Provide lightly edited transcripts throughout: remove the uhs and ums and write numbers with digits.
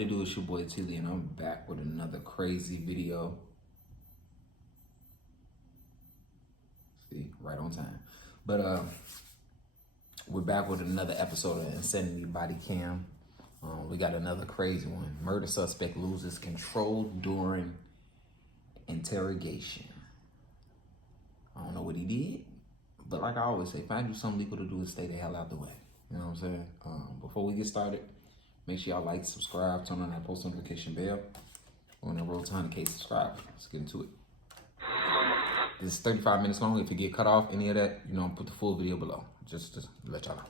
What it do? It's your boy Teely, and I'm back with another crazy video. See, right on time. But we're back with another episode of Insanity Body Cam. We got another crazy one. Murder suspect loses control during interrogation. I don't know what he did, but like I always say, find you something legal to do and stay the hell out the way. You know what I'm saying? Before we get started, make sure y'all like, subscribe, turn on that post notification bell. We're on the road to 100K subscribers. Let's get into it. This is 35 minutes long. If you get cut off, any of that, you know, put the full video below. Just to let y'all know.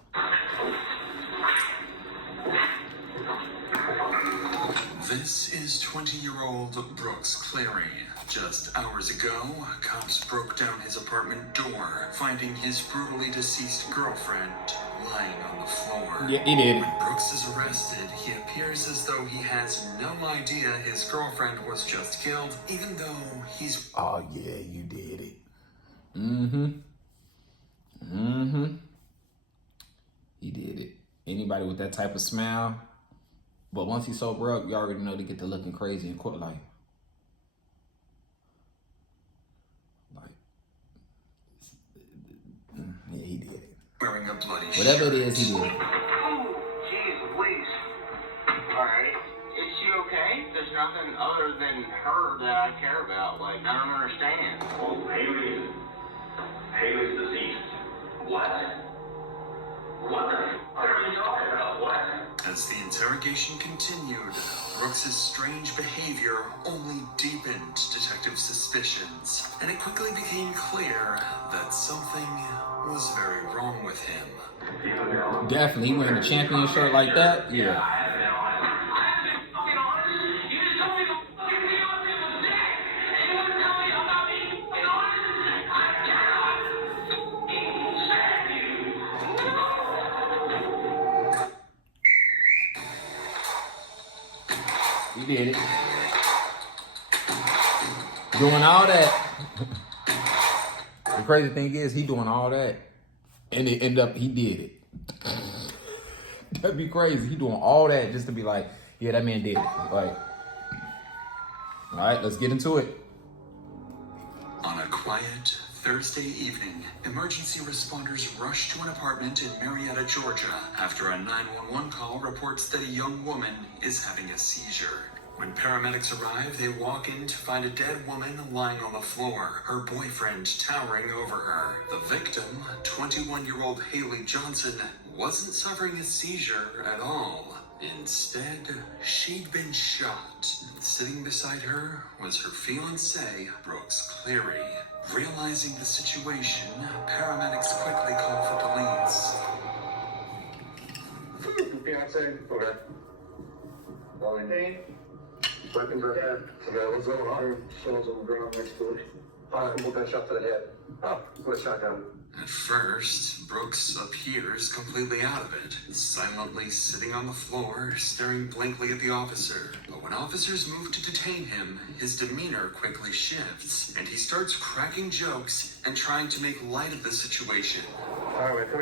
This is 20-year-old Brooks Cleary. Just hours ago, cops broke down his apartment door, finding his brutally deceased girlfriend lying on the floor. Yeah, he did. When Brooks is arrested, he appears as though he has no idea his girlfriend was just killed, even though he's... Oh, yeah, you did it. He did it. Anybody with that type of smile, but once he sober up, you already know they get to looking crazy in court like yeah, he did it. Wearing a bloody Whatever shirt. it is, he did it. Oh, jeez, please. Alright. Is she okay? There's nothing other than her that I care about. Like, I don't understand. Oh, Haley's deceased. What? What are you talking about? What? As the interrogation continued, Brooks's strange behavior only deepened detectives' suspicions, and it quickly became clear that something was very wrong with him. Definitely, he wearing a champion shirt like that. Yeah. He did it. Doing all that. The crazy thing is, he doing all that, and it end up he did it. That'd be crazy. He doing all that just to be like, yeah, that man did it. Like, all right, let's get into it. On a quiet Thursday evening, emergency responders rush to an apartment in Marietta, Georgia, after a 911 call reports that a young woman is having a seizure. When paramedics arrive, they walk in to find a dead woman lying on the floor, her boyfriend towering over her. The victim, 21-year-old Haley Johnson, wasn't suffering a seizure at all. Instead, she'd been shot. And sitting beside her was her fiancé, Brooks Cleary. Realizing the situation, paramedics quickly call for police. Fiance, okay. Anything? Weapons are head. Okay, what's going on? Shells on the ground next to it. Multiple gunshot to the head. Oh, split shotgun. At first, Brooks appears completely out of it, silently sitting on the floor, staring blankly at the officer. But when officers move to detain him, his demeanor quickly shifts, and he starts cracking jokes and trying to make light of the situation. All right, wait, come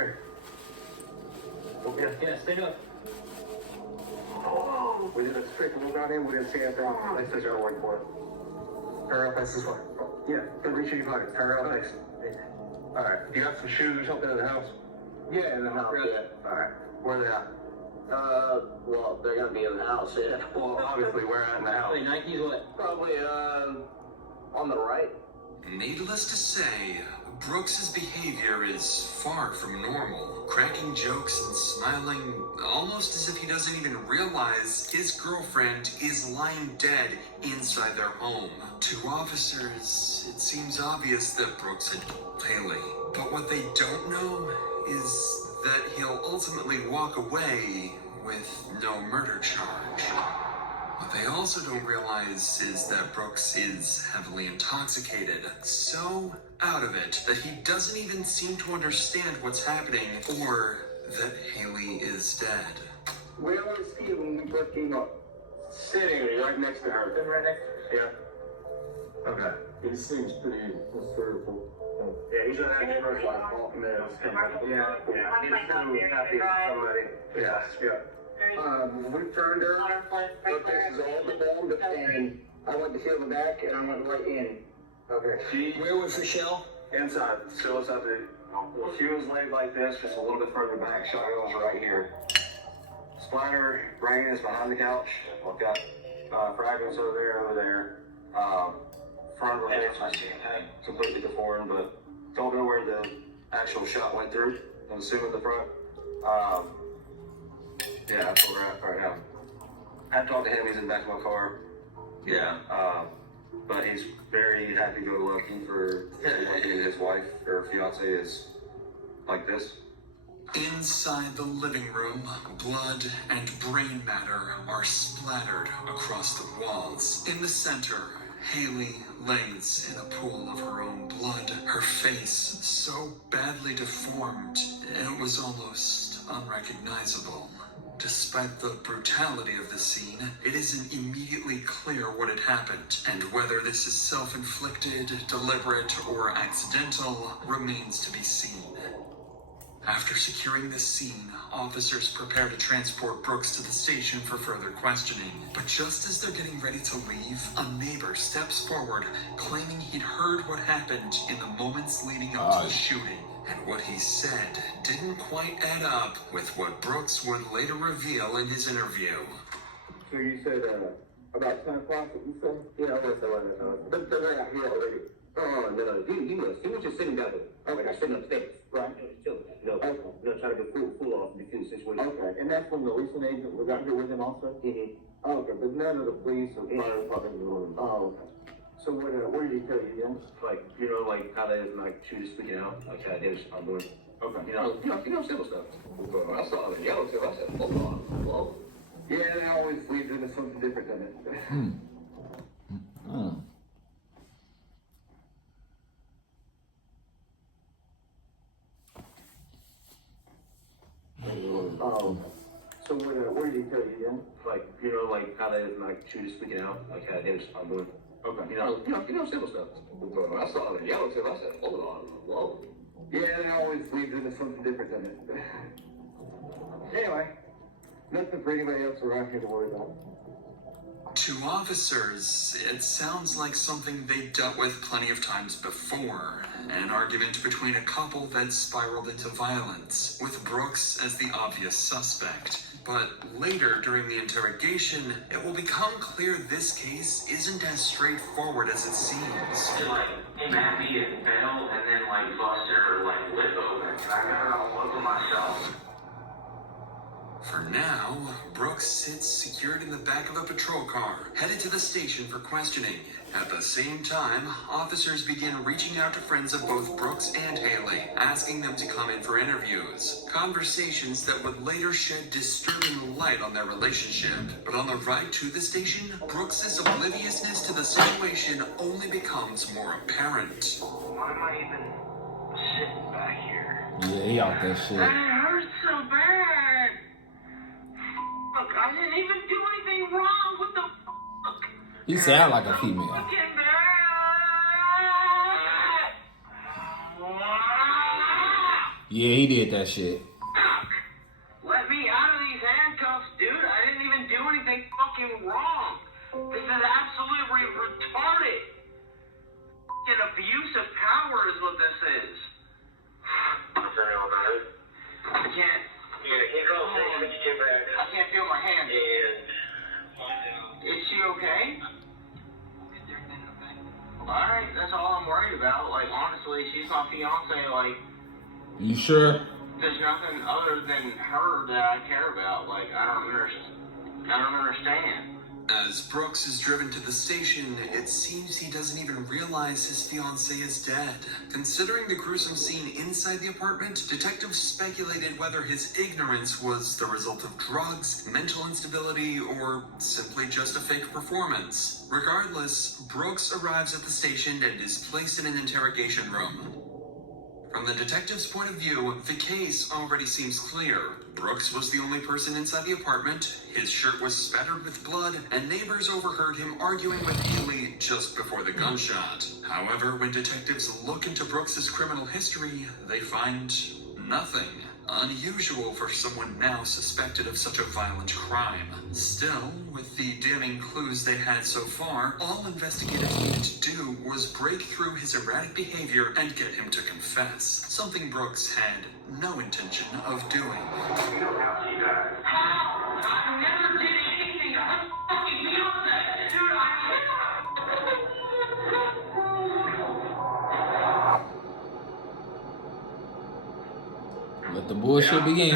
here. Yeah, stand up. Oh, we did a straight move on him. We didn't see anything. Let's just go wait for it. Hurry up, that's this way. Yeah, good reach your pocket. Hurry up, thanks. All right, do you have some shoes or something in the house? Yeah, in the house, yeah. All right, where are they at? Well, they're gonna be in the house, yeah. Well, obviously, where at in the house? Nike's what? Probably, on the right. Needless to say, Brooks's behavior is far from normal, cracking jokes and smiling almost as if he doesn't even realize his girlfriend is lying dead inside their home. To officers, it seems obvious that Brooks had killed Haley, but what they don't know is that he'll ultimately walk away with no murder charge. What they also don't realize is that Brooks is heavily intoxicated, so out of it that he doesn't even seem to understand what's happening or that Haley is dead. Where was he when we first came up? Sitting right next to her. Right next to her? Yeah. Okay. He seems pretty hysterical. Yeah, he's an active person. Yeah. He's too happy with somebody. Yeah. We turned her. Okay. went to field the back, and I went right in. Okay. Where was the shell? Inside. So it's up there. Well, she was laid like this, just a little bit further back. Shotgun was right here. Splatter, brain is behind the couch. I've got fragments over there. Front of her face was completely deformed, but don't know where the actual shot went through. I'm assuming the front. Yeah, that's where we're at right now. I have talked to him. He's in the back of my car. Yeah. But he's very happy-go-lucky for being his wife or fiance is like this. Inside the living room, blood and brain matter are splattered across the walls. In the center, Haley lays in a pool of her own blood, her face so badly deformed it was almost unrecognizable. Despite the brutality of the scene, it isn't immediately clear what had happened, and whether this is self-inflicted, deliberate, or accidental remains to be seen. After securing the scene, officers prepare to transport Brooks to the station for further questioning. But just as they're getting ready to leave, a neighbor steps forward, claiming he'd heard what happened in the moments leading up to the shooting. And what he said didn't quite add up with what Brooks would later reveal in his interview. So you said about 10 o'clock, what you said? Yeah, I was 11 o'clock. But they're out here already. Oh, no, he was just sitting down there. Okay, sitting upstairs. Right. No, okay. No, trying to get full off the situation. Okay, and that's when the leasing agent was out here with him also? Mm-hmm. Oh, okay, but none of the police or fire department were with him. Oh, okay. So what did he tell you again? Like, like how they, like, she was speaking out, like how they was doing. Okay. Simple stuff. I saw it in yellow too. I said, whoa. Yeah, they always lead into something different than it. Oh, okay. So what did he tell you again? Like, like how they, like, she was speaking out, like how they was doing. Okay. Simple stuff. I saw it in yellow too. I said, whoa. Yeah, they always lead into something different than it. Anyway, nothing for anybody else around here to worry about. To officers, it sounds like something they dealt with plenty of times before. An argument between a couple that spiraled into violence, with Brooks as the obvious suspect. But later during the interrogation, it will become clear this case isn't as straightforward as it seems. Came at me and fell and then busted her lip open. I got her all over myself. For now, Brooks sits secured in the back of a patrol car, headed to the station for questioning. At the same time, officers begin reaching out to friends of both Brooks and Haley, asking them to come in for interviews. Conversations that would later shed disturbing light on their relationship. But on the ride to the station, Brooks's obliviousness to the situation only becomes more apparent. Why am I even sitting back here? Yeah, he out that shit. That hurts so bad. Look, I didn't even do anything wrong. What the fuck? He sound like a female. Yeah, he did that shit. Let me out of these handcuffs, dude. I didn't even do anything fucking wrong. This is absolutely retarded. An abuse of power is what this is. I can't. I can't feel my hand. Is she okay? Alright, that's all I'm worried about. Honestly, she's my fiance. You sure? There's nothing other than her that I care about. I don't understand. As Brooks is driven to the station, it seems he doesn't even realize his fiancée is dead. Considering the gruesome scene inside the apartment, detectives speculated whether his ignorance was the result of drugs, mental instability, or simply just a fake performance. Regardless, Brooks arrives at the station and is placed in an interrogation room. From the detective's point of view, the case already seems clear. Brooks was the only person inside the apartment, his shirt was spattered with blood, and neighbors overheard him arguing with Haley just before the gunshot. However, when detectives look into Brooks's criminal history, they find nothing. Unusual for someone now suspected of such a violent crime. Still, with the damning clues they had so far, all investigators needed to do was break through his erratic behavior and get him to confess, something Brooks had no intention of doing. You don't have to do that. How? I never did anything. I'm fucking Beyonce. Dude, I Let the bullshit begin.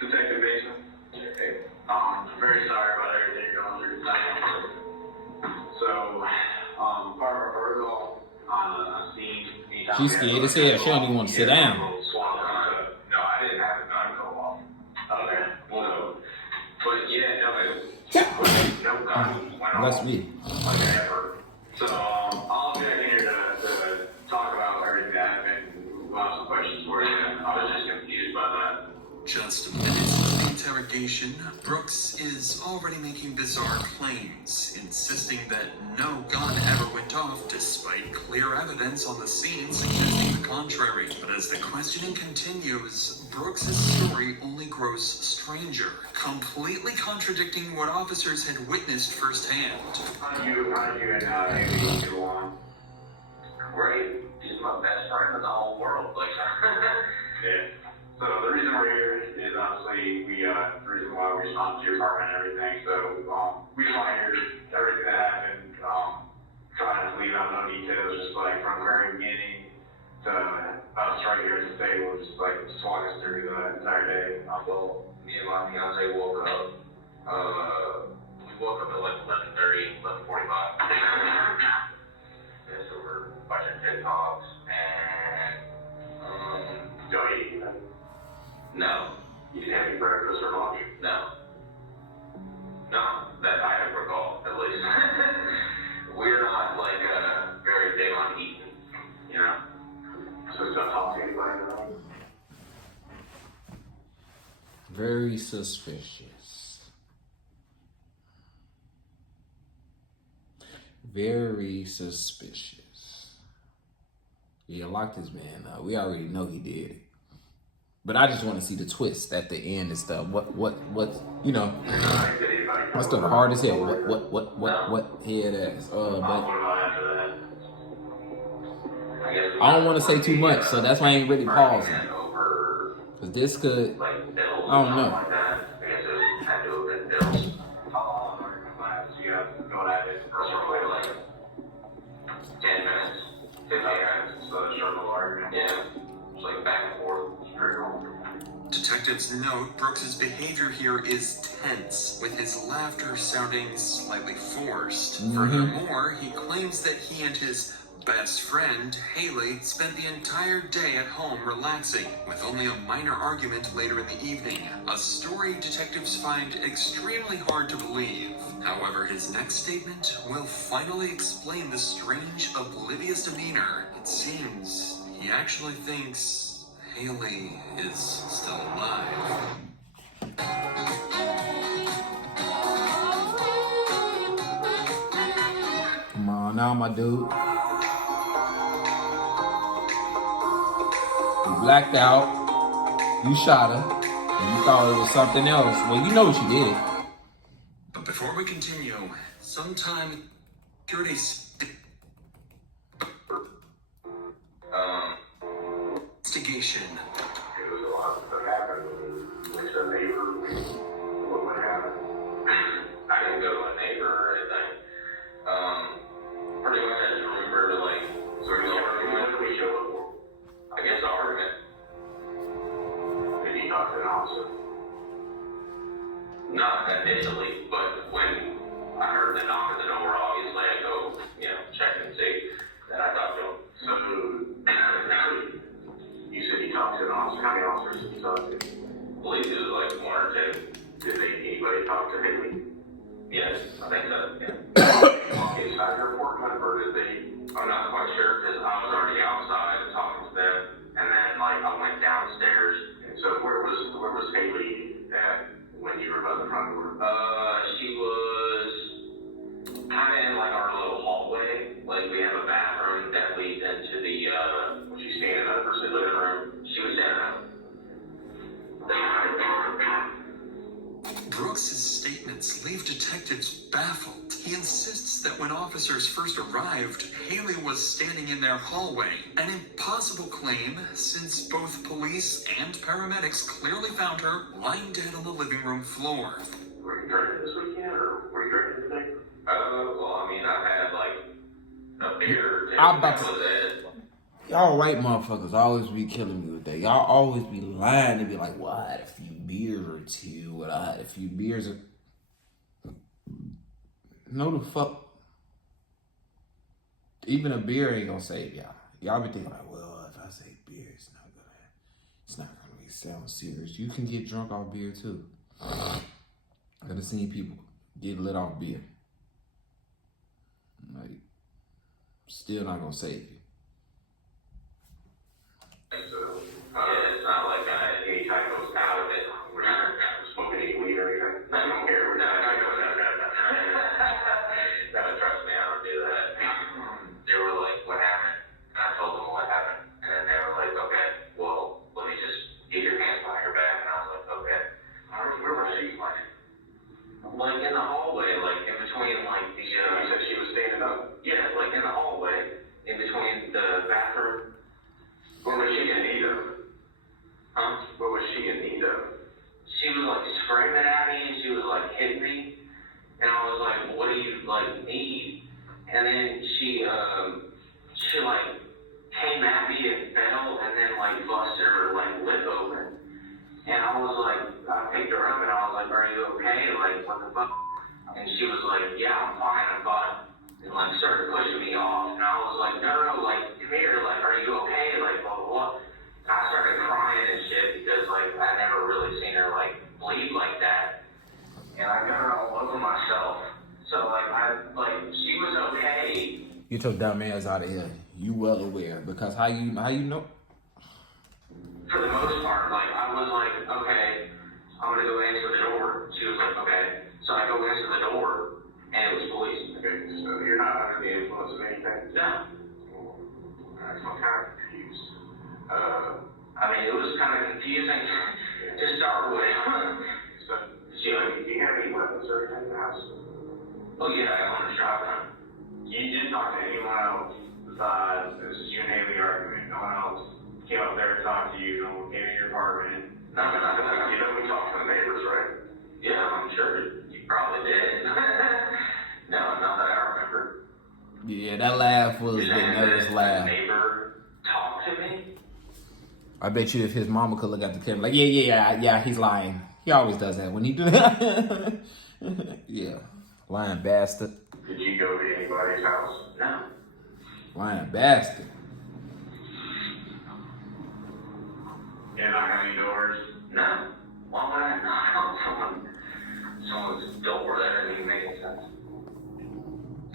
Detective Mason. I'm very sorry about everything you're going through tonight. So, part of our protocol on a scene. She's scared as hell. She don't even want to sit down. No, I didn't have a gun go off. Okay. Well, but yeah, no gun went off. That's me. Like ever. So, I'll be here to talk about everything that happened. We'll have some questions for you. I was just confused by that. Just minutes into the interrogation, Brooks is already making bizarre claims, insisting that no gun ever went off despite clear evidence on the scene suggesting the contrary. But as the questioning continues, Brooks' story only grows stranger, completely contradicting what officers had witnessed firsthand. How do you and Amy get along? Great. He's my best friend in the whole world. Like, yeah. So the reason we're here is obviously the reason why we responded to your apartment and everything. So we just want to hear everything that happened. Trying to leave out no details, just like from the very beginning to us right here at the table, just walk us through the entire day. Well, me and my fiance woke up. We woke up at like 11:30, 11:45. So we're watching TikToks and don't eat anything. No. You didn't have any breakfast or lunch? No. No, that I can recall, at least. We're not very big on eating, you know? So don't talk to anybody at all. Very suspicious. Very suspicious. Yeah, lock this man up. We already know he did it. But I just want to see the twist at the end and stuff. What, you know, that's the hardest hell. What head ass. But I don't want to say too much, so that's why I ain't really pausing. Because this could, I don't know. Detectives note Brooks's behavior here is tense, with his laughter sounding slightly forced. Furthermore, he claims that he and his best friend, Haley, spent the entire day at home relaxing, with only a minor argument later in the evening. A story detectives find extremely hard to believe. However, his next statement will finally explain the strange, oblivious demeanor. It seems he actually thinks Haley is still alive. Come on now, my dude. You blacked out. You shot her. And you thought it was something else. Well, you know what you did. But before we continue, sometime security investigation. It was a lot that happened. Like the neighbor, what would happen? I didn't go to a neighbor or anything. Pretty much I just remember sort of the argument that we showed up. I guess the argument. Did he talk to an officer? Not initially, but when I heard the knock at the door, obviously I go, check and see. Then I talked to him. So, you said he talked to an officer. How many officers did he talk to? I believe it was like one or two. Did anybody talk to Haley? Yes, I think so, yeah. Walk inside your apartment, or did they? I'm not quite sure, because I was already outside talking to them, and then I went downstairs. And so where was Haley at when you were by the front door? She was kind of in our little hallway. We have a bathroom that leads into the, was she standing up or living room? She was standing up. is baffled. He insists that when officers first arrived, Haley was standing in their hallway. An impossible claim, since both police and paramedics clearly found her lying dead on the living room floor. Were you drinking this weekend, or were you drinking anything? Well, I mean, I had, like, a beer. I'm about to... Y'all white motherfuckers always be killing me with that. Y'all always be lying and be like, well, I had a few beers or two, and I had a few beers or... No the fuck. Even a beer ain't gonna save y'all. Y'all be thinking like, well, if I say beer, it's not gonna be sound serious. You can get drunk off beer too. I've seen people get lit off beer. Like, still not gonna save you. So, it's not like any time goes out of it. We're not smoking any weed or anything. I don't care. We're not. No, trust me, I don't do that. They were like, what happened? And I told them what happened. And then they were like, okay, well, let me just get your hands behind your back. And I was like, okay. Where was she playing? Like in the hallway, like in between like the... you said she was standing up? Yeah, like in the hallway, in between the bathroom. What was she in need of? Huh? What was she in need of? She was like screaming at me and she was like hitting me. And I was like, what do you like need? And then she like came at me and fell and then like busted her like lip open. And I was like, I picked her up and I was like, are you okay? Like, what the fuck? And she was like, yeah, I'm fine, I'm fine. And like started pushing me off. And I was like, no, like, come here, like, are you okay? Like, blah, blah, blah. And I started crying and shit because like I never really seen her like bleed like that. And I got her all over myself. So she was okay. Get your dumb ass out of here. You well aware, because how you know? For the most part, like I was like, okay, I'm gonna go answer the door. She was like, okay. So I go answer the door, and it was police. Okay, so you're not under the influence of anything? No. I'm kind of confused. I mean, it was kind of confusing to start with. So, do you have any weapons or anything in the house? Oh yeah, I own a shotgun. You didn't talk to anyone else besides this is you and Haley argument. No one else came up there and talked to you. No one came in your apartment. No, you know we talked to the neighbors, right? Yeah, I'm sure you probably did. No, not that I remember. Yeah, that laugh was the nervous laugh. Neighbor talk to me? I bet you if his mama could look at the camera like, yeah, he's lying. He always does that when he do that. Yeah, lying bastard. Did you go to anybody's house? No. Lying bastard. You not have any doors? No. Why would I knock on someone's door? That doesn't even make any sense.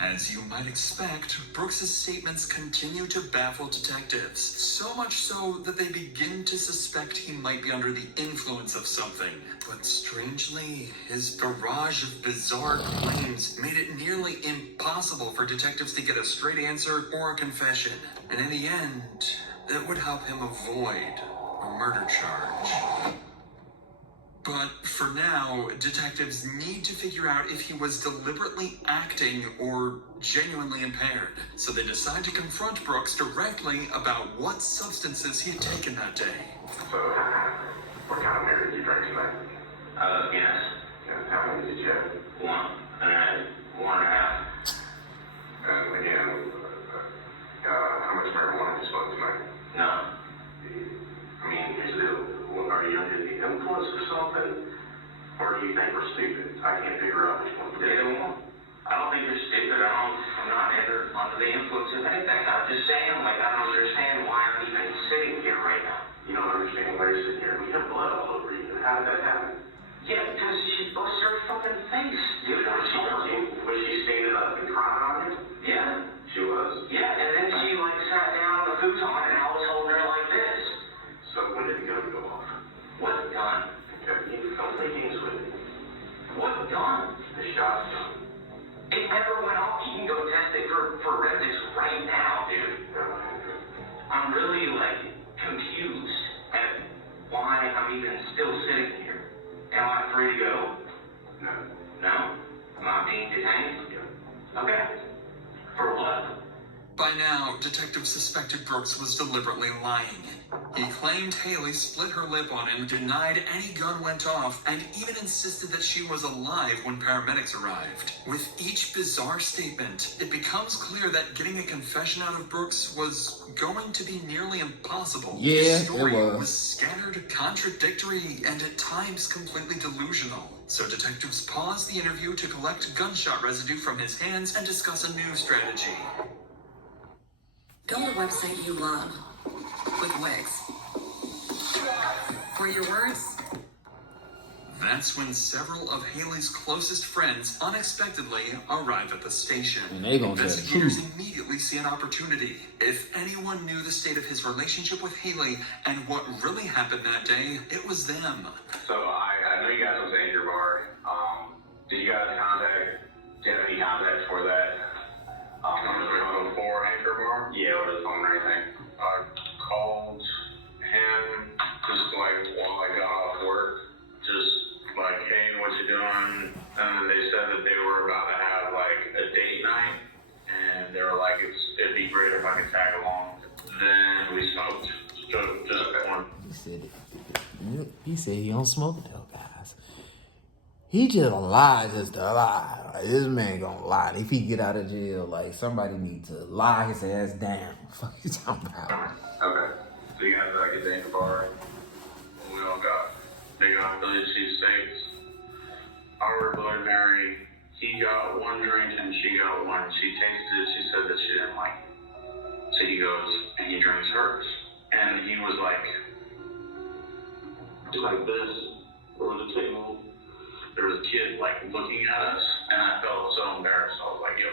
As you might expect, Brooks's statements continue to baffle detectives. So much so that they begin to suspect he might be under the influence of something. But strangely, his barrage of bizarre claims made it nearly impossible for detectives to get a straight answer or a confession. And in the end, it would help him avoid a murder charge. But for now, detectives need to figure out if he was deliberately acting or genuinely impaired. So they decide to confront Brooks directly about what substances he had taken that day. So, what kind of beer did you drink tonight? Yes. How many did you have? One and a half. And again, how much marijuana did you smoke tonight? No. I mean, are you under the influence of something? Or do you think we're stupid? I can't figure out which one. I don't think you're stupid. I'm not ever under the influence of anything. I'm just saying, like, I don't understand why I'm even sitting here right now. You don't understand why you're sitting here? We have blood all over you. How did that happen? Yeah, because she busted her fucking face, dude. Was she standing up and crying on you? Yeah. She was? Yeah, and then she, like, sat down on the futon and I was holding her like this. So when did the gun go off? What gun? Okay, don't play games with me. What gun? The shotgun. It never went off. You can go test it for forensics right now, dude. I'm really, like, confused at why I'm even still sitting here. Am I free to go? No. No? I'm not being detained? Okay. For what? By now, detectives suspected Brooks was deliberately lying. He claimed Haley split her lip on him, denied any gun went off, and even insisted that she was alive when paramedics arrived. With each bizarre statement, it becomes clear that getting a confession out of Brooks was going to be nearly impossible. Yeah, His story it was. was scattered, contradictory, and at times completely delusional. So detectives paused the interview to collect gunshot residue from his hands and discuss a new strategy. Build a website you love with Wix. For your words, That's when several of Haley's closest friends unexpectedly arrive at the station. And they gonna tell the Investigators truth. immediately see an opportunity. If anyone knew the state of his relationship with Haley and what really happened that day, it was them. So I know you guys was at your bar. Did you guys get any contact for that? For Anchor Bar? Yeah, over the phone or anything. I called him just like while I got off work. Just like, hey, what you doing? And they said that they were about to have like a date night. And they were like, it'd be great if I could tag along. Then we smoked. Just one. He said it. He said he don't smoke though, guys. He just lied just to lie. Like, this man gonna lie. If he get out of jail, like somebody need to lie his ass down. Fuck you talking about? Okay. So you guys get the Anchor Bar. We all got Philly cheesesteaks. Our Bloody Mary. He got one drink and she got one. She tasted it. She said that she didn't like it. So he goes and he drinks hers. And he was like this over the table. There was a kid like looking at us, and I felt so embarrassed. I was like, "Yo,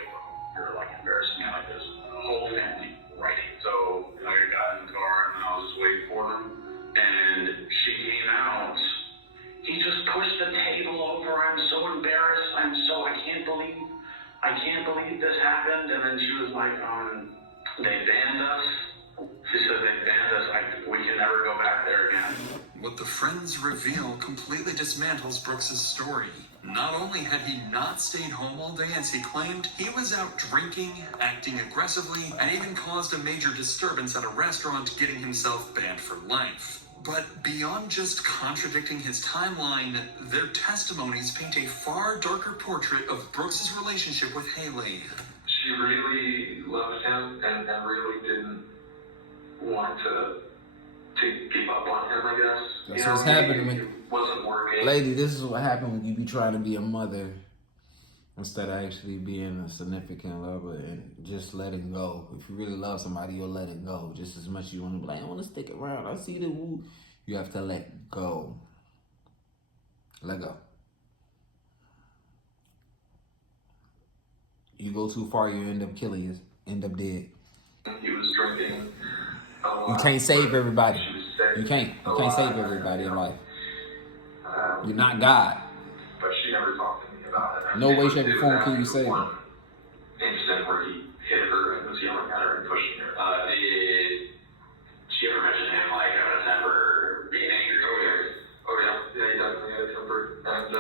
you're like embarrassing me like this." Whole family writing. So I got in the car and I was just waiting for them, and she came out. He just pushed the table over. I'm so embarrassed. I can't believe this happened. And then she was like, they banned us. She said they banned us. We can never go back there again. What the friends reveal completely dismantles Brooks' story. Not only had he not stayed home all day as he claimed, he was out drinking, acting aggressively, and even caused a major disturbance at a restaurant, getting himself banned for life. But beyond just contradicting his timeline, their testimonies paint a far darker portrait of Brooks' relationship with Haley. She really loved him and really didn't want to give up on him, I guess. That's what's happening when, it wasn't working. lady, this is what happened when you be trying to be a mother instead of actually being a significant lover and just letting go. If you really love somebody, you'll let it go just as much as you want to be like, I want to stick around. I see the woo. You have to let go. Let go. You go too far, you end up killing you, end up dead. He was drinking. You can't save everybody. You can't save everybody in life. You're not God. But she never talked to me about it. No way, shape, or form can you save her. Incident where he hit her and was yelling at her and pushing her. Did she ever mention him like having a temper, being angry? Oh yeah. Yeah, he definitely had a temper. And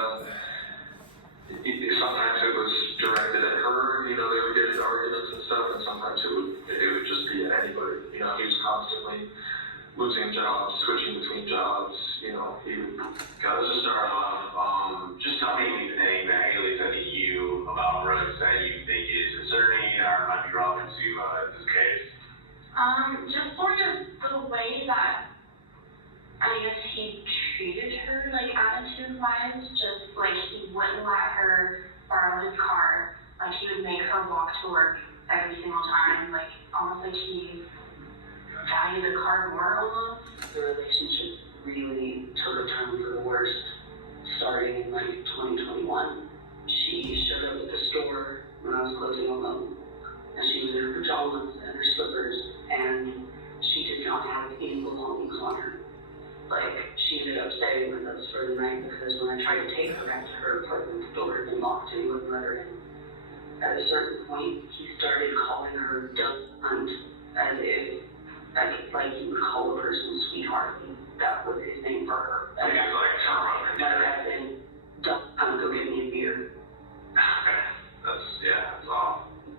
sometimes it was directed at her. You know, they would get into arguments and stuff, and sometimes it would just be at anybody. You know, he was constantly losing jobs, switching between jobs. You know, he would. Let's just start off. Just tell me anything that Haley said to you about Brooks that you think is concerning or might be relevant to this case. Just sort of the way that I guess he treated her, like attitude-wise, just like he wouldn't let her borrow his car. Like he would make her walk to work every single time, like almost like he valued the car more almost. The relationship really took a turn for the worst starting in like 2021. She showed up at the store when I was closing alone, and she was in her pajamas and her slippers, and she did not have any belongings on her. Like, she ended up staying with us for the night because when I tried to take her back to her apartment, the door had been locked and he wouldn't let her in. At a certain point, he started calling her dumb cunt, as if like he would call a person sweetheart. That was his name for her. I think it's like Matter of fact, saying, dumb cunt, go get me a beer.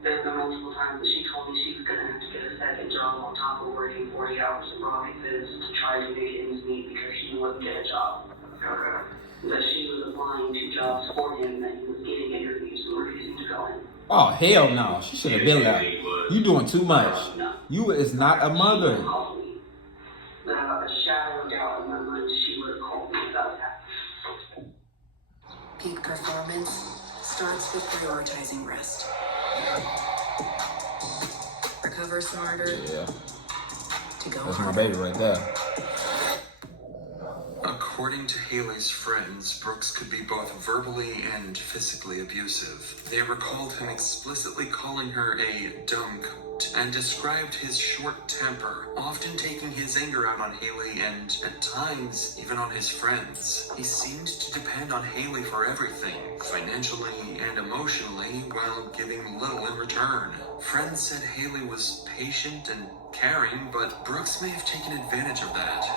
There's been multiple times that she told me she was going to have to get a second job on top of working 40 hours in provinces to try to make ends meet because he wouldn't get a job. Okay. That she was applying to jobs for him, that he was getting interviews and refusing to go in. Oh, hell no. She should have been there. You doing too much. You is not a mother. She called me. Without a shadow of doubt in my mind, she would have called me about that. Peak performance starts with prioritizing rest. Recover smarter. Yeah. To go That's my harder. baby right there. According to Haley's friends, Brooks could be both verbally and physically abusive. They recalled him explicitly calling her a dumb cunt and described his short temper, often taking his anger out on Haley and, at times, even on his friends. He seemed to depend on Haley for everything, financially and emotionally, while giving little in return. Friends said Haley was patient and caring, but Brooks may have taken advantage of that.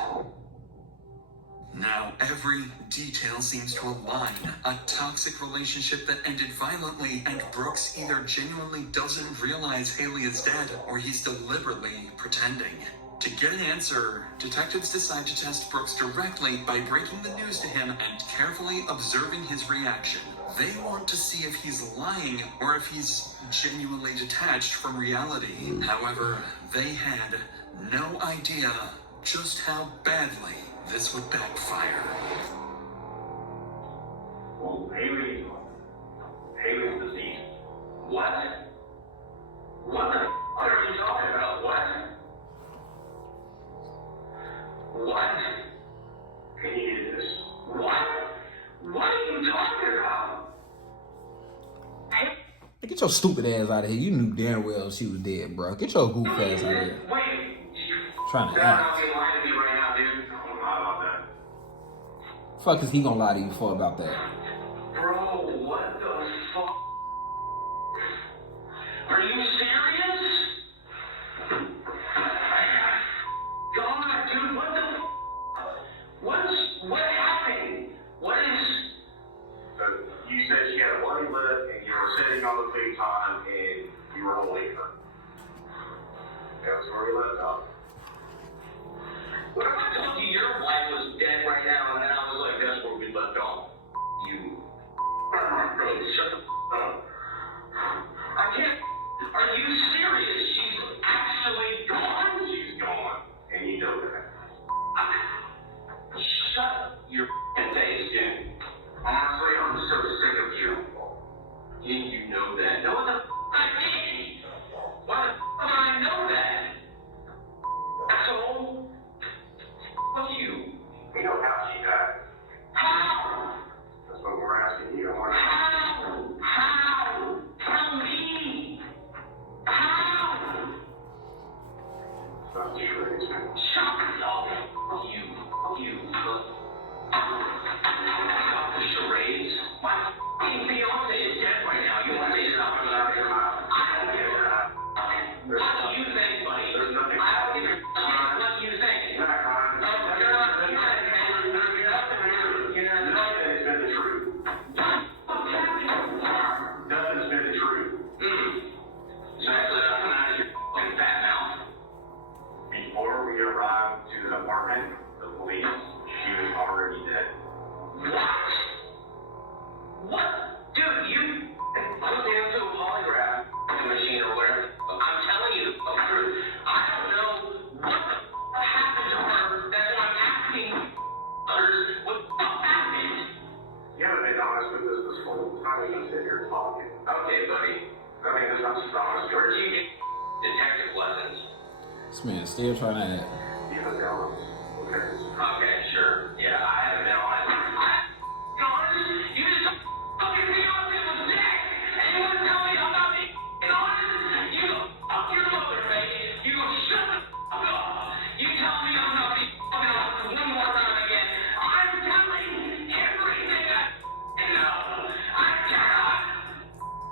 Now, every detail seems to align. A toxic relationship that ended violently, and Brooks either genuinely doesn't realize Haley is dead, or he's deliberately pretending. To get an answer, detectives decide to test Brooks directly by breaking the news to him and carefully observing his reaction. They want to see if he's lying or if he's genuinely detached from reality. However, they had no idea just how badly this would backfire. Well, Haley's deceased. What? What the f*** are you talking about? What? What? Can you hear this? What? What are you talking about? Get your stupid ass out of here. You knew damn well she was dead, bro. Get your goof ass out of here. Wait. Trying to That's act. not being lying to me right now, dude. I'm not about that. Fuck is he gonna lie to you for about that? Bro, what the fuck? Are you serious? God, dude, what the fuck? What happened? What is... So you said she had a bloody lip and you were sitting on the futon and you were holding her. That's where we left off. What if I told you your wife was dead right now and then I was like, that's where we left off? You... Shut the f*** up. I can't... Are you serious? She's actually gone? She's gone. And you know that. Shut your f***ing face, dude. Honestly, I'm so sick of you. You know that. No, what the f*** I did? Why the f*** would I know that? Asshole. Fuck you. We know how she died. How? That's what we're asking you. How? Tell me. How? It's not true, it's not. Shut up. Fuck you. Stop the charades. My f***ing fiance is dead right now. You want me to stop her out of your mouth? I don't give a f***. What do you think, buddy? There's nothing. I don't give a f***. What do you think? Nothing's been the truth. Nothing's been the truth. So actually, that's coming out of your f***ing fat mouth. Before we arrived to the apartment, the police, she was already dead. What? Dude, you put me into a polygraph machine or whatever. I'm telling you the truth. I don't know what the f*** happened to her. That's why I'm asking others what the f*** happened. You haven't been honest with us this whole time you sit here talking. Okay, buddy. I mean, there's not some honest. Where'd you get detective lessons? This man still trying to act. You haven't been honest. Okay. Okay, sure. Yeah, I haven't been honest. Honest? You just fucking me on to the neck, and you want to tell me I'm not being honest? You go fuck your mother, baby. You go shut the fuck up. You tell me I'm not being fucking honest one more time again. I'm telling everything I know. I cannot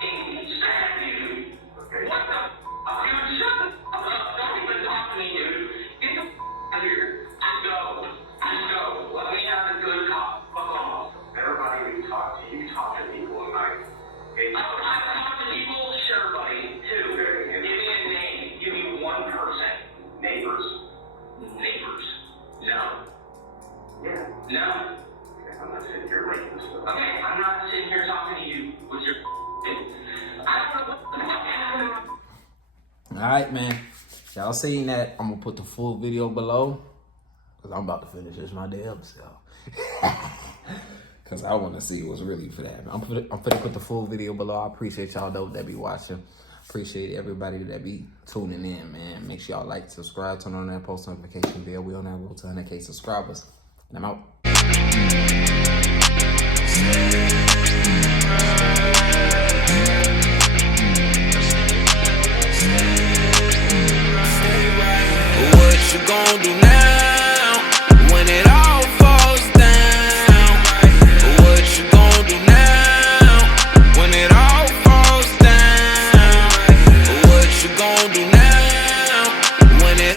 stand you. Okay. What the fuck? Dude, shut the fuck up. Don't even talk to me, dude. Get the fuck out of here. Just go. Let me have the right, man. Y'all seen that? I'm gonna put the full video below because I'm about to finish this my damn self. Because I want to see what's really for that. I'm gonna put the full video below. I appreciate y'all though that be watching. Appreciate everybody that be tuning in, man. Make sure y'all like, subscribe, turn on that post notification bell. We on that road to 100K subscribers. And I'm out.